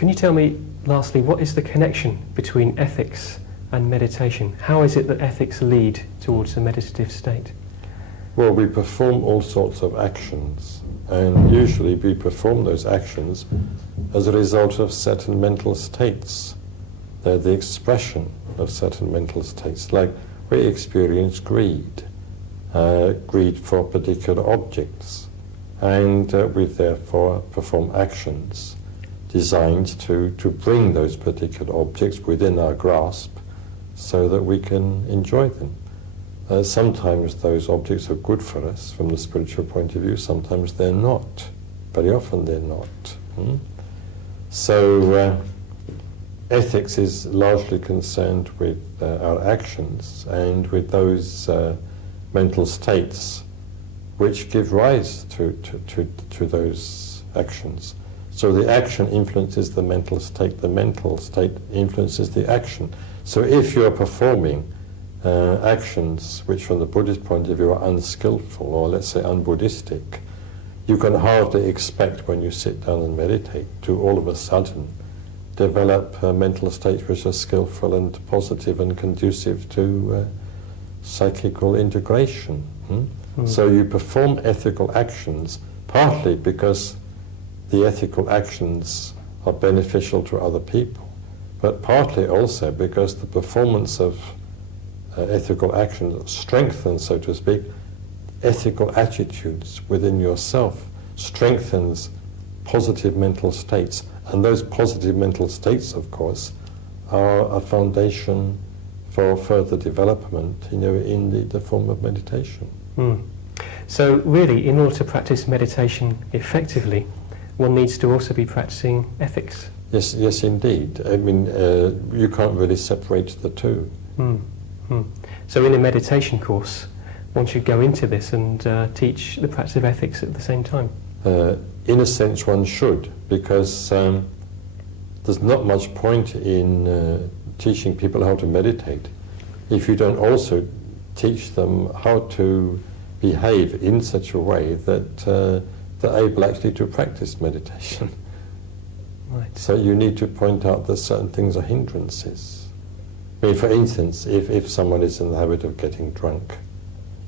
Can you tell me, lastly, what is the connection between ethics and meditation? How is it that ethics lead towards a meditative state? Well, we perform all sorts of actions, and usually we perform those actions as a result of certain mental states. They're the expression of certain mental states. Like we experience greed, greed for particular objects, and we therefore perform actions designed to bring those particular objects within our grasp so that we can enjoy them. Sometimes those objects are good for us from the spiritual point of view, sometimes they're not. Very often they're not. So ethics is largely concerned with our actions and with those mental states which give rise to those actions. So the action influences the mental state influences the action. So if you're performing actions which from the Buddhist point of view are unskillful or let's say un-Buddhistic, you can hardly expect when you sit down and meditate to all of a sudden develop mental states which are skillful and positive and conducive to psychical integration. So you perform ethical actions partly because the ethical actions are beneficial to other people, but partly also because the performance of ethical actions strengthens, so to speak, ethical attitudes within yourself, strengthens positive mental states, and those positive mental states, of course, are a foundation for further development, in the form of meditation. So really, in order to practice meditation effectively, one needs to also be practicing ethics. Yes, indeed. I mean, you can't really separate the two. So in a meditation course, one should go into this and teach the practice of ethics at the same time? In a sense one should, because there's not much point in teaching people how to meditate if you don't also teach them how to behave in such a way that they're able actually to practice meditation. Right. So you need to point out that certain things are hindrances. I mean, for instance, if someone is in the habit of getting drunk,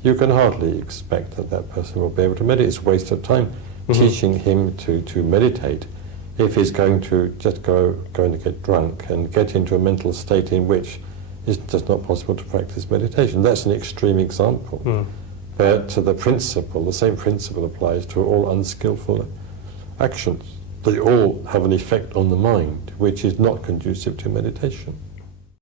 you can hardly expect that that person will be able to meditate. It's a waste of time teaching him to meditate if he's going to just going to get drunk and get into a mental state in which it's just not possible to practice meditation. That's an extreme example. But the same principle applies to all unskillful actions. They all have an effect on the mind which is not conducive to meditation.